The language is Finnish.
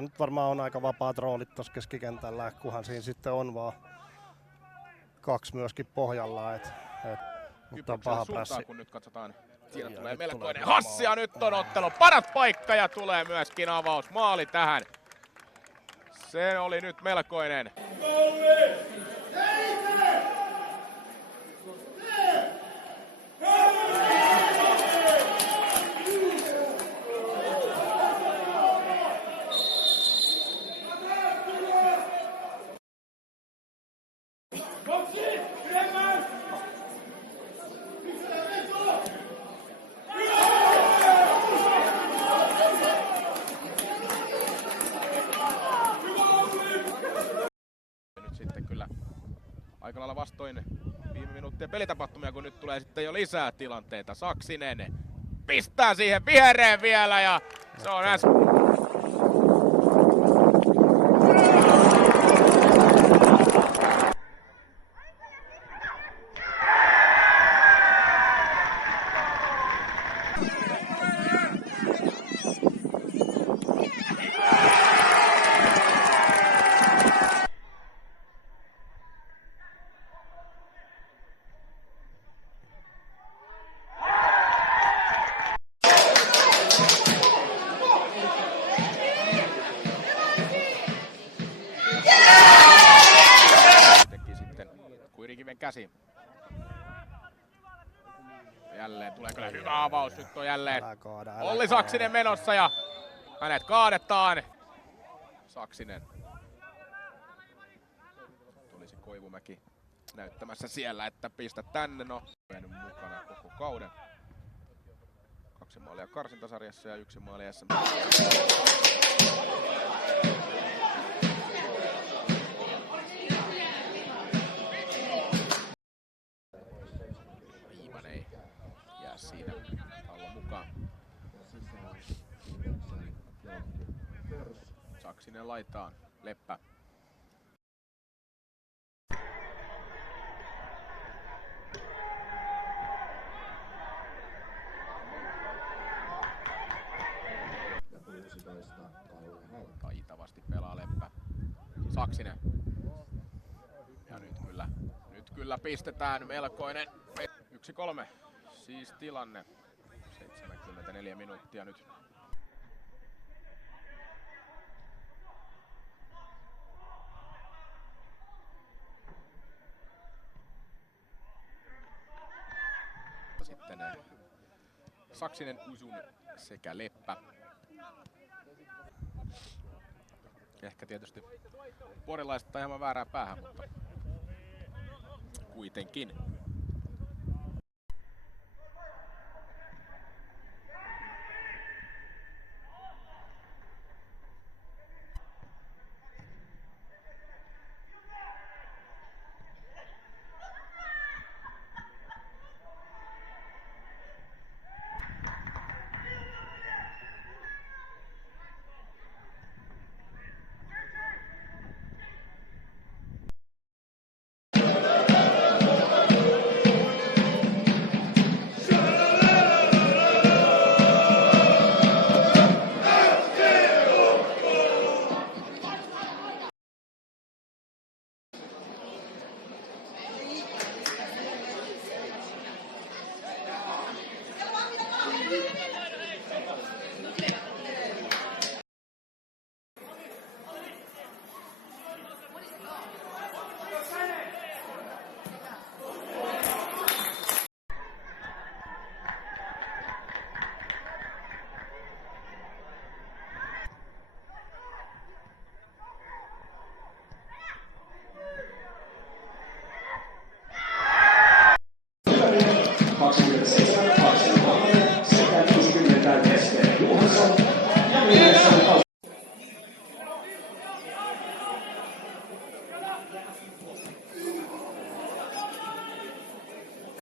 Nyt varmaan on aika vapaat roolit tuossa keskikentällä, kunhan siinä sitten on vaan 2 myöskin pohjalla. Mutta on paha prässi. Kun nyt katsotaan, siinä tulee melkoinen Hassi ja nyt on ottelu paras paikka ja tulee myöskin avausmaali tähän. Se oli nyt melkoinen. Nyt sitten kyllä aika lailla vastoin viime minuuttien pelitapahtumia, kun nyt tulee sitten jo lisää tilanteita. Saksinen pistää siihen viereen vielä ja se on äsken. Kuirikiven käsi. Jälleen tulee kyllä hyvä avaus. Nyt on jälleen Olli Saksinen menossa ja hänet kaadetaan. Saksinen. Tulisi Koivumäki näyttämässä siellä, että pistä tänne. No, mukana koko kauden. 2 maalia karsintasarjassa ja 1 maali SM. Viiman ei jää siinä alla mukaan. Saksinen laitaan. Leppä. Taitavasti pelaa Leppä. Saksinen. Ja nyt kyllä pistetään melkoinen 1-3. Siis tilanne. 74 minuuttia nyt. Sitten Saksinen, Usun sekä Leppä. Ehkä tietysti puorilaiset hieman väärään päähän, mutta kuitenkin.